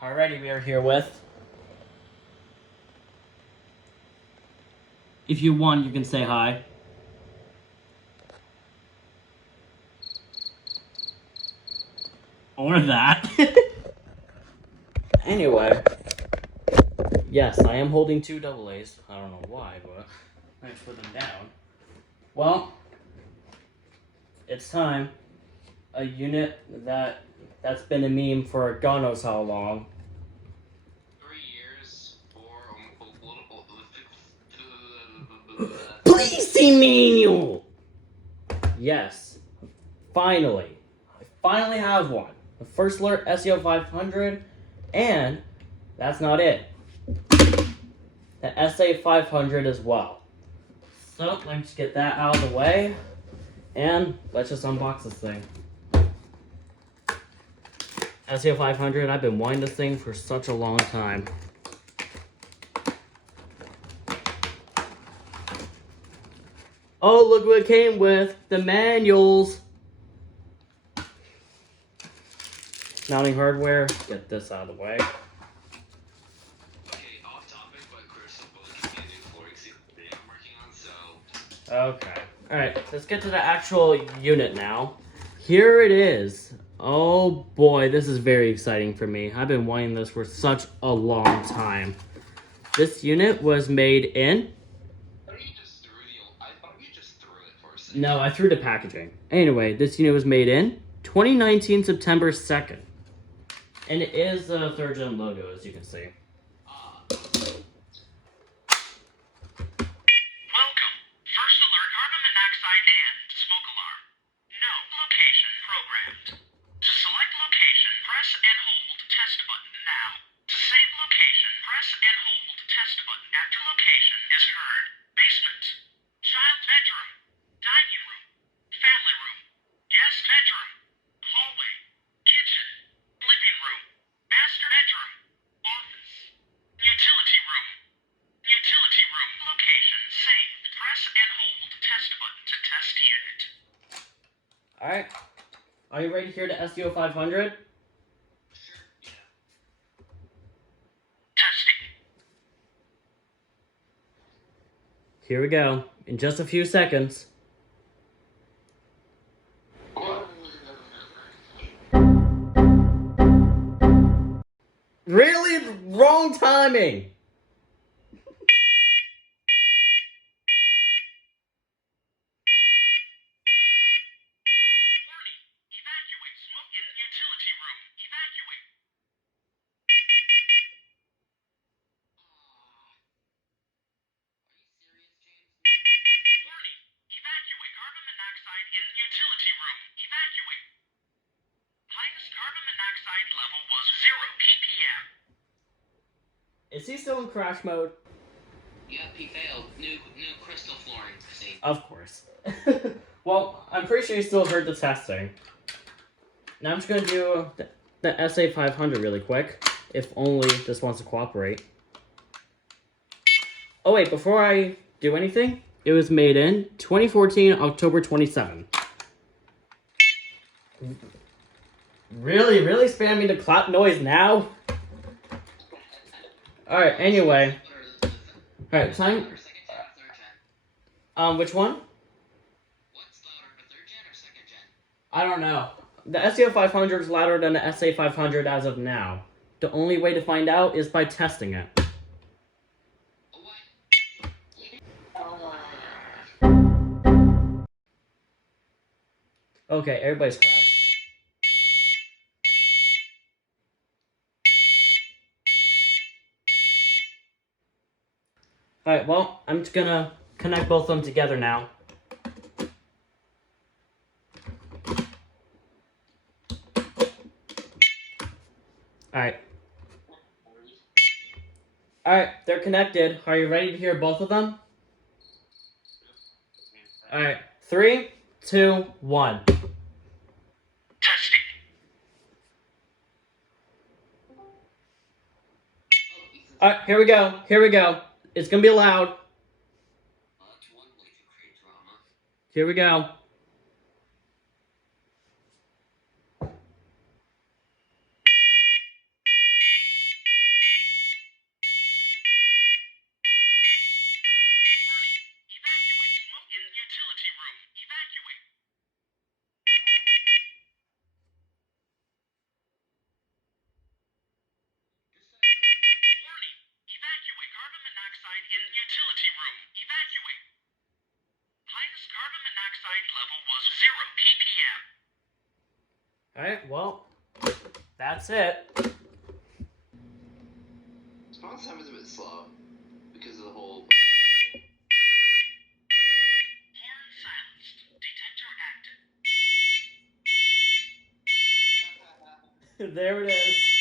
Alrighty, we are here with... If you want, you can say hi. Or that. Anyway. Yes, I am holding two AA's. I don't know why, but I put them down. Well, it's time. A unit that's been a meme for God knows how long. 3 years for Please see manual! Yes. Finally. I finally have one. The first alert SCO500, and that's not it. The SA500 as well. So, let's just get that out of the way, and let's just unbox this thing. SCO500, I've been wanting this thing for such a long time. Oh, look what it came with! The manuals! Mounting hardware, get this out of the way. Okay, off topic, but Chris will give me a new flooring seal today I'm working on, so... Okay. Alright, let's get to the actual unit now. Here it is. Oh boy, this is very exciting for me. I've been wanting this for such a long time. This unit was made in... I thought you just threw it for a second. No, I threw the packaging. Anyway, this unit was made in 2019, September 2nd. And it is a 3rd gen logo, as you can see. Welcome. First alert, carbon monoxide and smoke alarm. No location programmed. To select location, press and hold test button now. To save location, press and hold test button after location is heard. Basement. Child bedroom. Dining room. Family room. Guest bedroom. Hallway. Kitchen. Living room. Master bedroom. Office. Utility room. Utility room location saved. Press and hold test button to test unit. Alright. Are you ready to hear the SCO500? Sure, yeah. Testing. Here we go. In just a few seconds. Really? Wrong timing! Warning. Evacuate. Smoke in utility room. Evacuate. Warning. Evacuate. Carbon monoxide in utility room. Evacuate. Highest carbon monoxide level was 0 ppm. Is he still in crash mode? Yep, he failed. New crystal flooring. See. Of course. Well, I'm pretty sure you still heard the testing. Now I'm just gonna do the SA500 really quick, if only this wants to cooperate. Oh wait, before I do anything, it was made in 2014, October 27. Really spamming the clap noise now? Alright, anyway. Alright, time. Second gen or third gen? Which one? What's louder, 3rd gen or 2nd gen? I don't know. The SCO500 is louder than the SA500 as of now. The only way to find out is by testing it. Okay, everybody's crashed. Alright, well, I'm just gonna connect both of them together now. Alright. Alright, they're connected. Are you ready to hear both of them? Alright, 3, 2, 1. Testing. Alright, here we go. Here we go. It's gonna be loud. That's one way to create drama. Here we go. carbon monoxide level was 0 ppm. Alright, well, that's it. Response time is a bit slow because of the whole. Horn silenced. Detector active. There it is.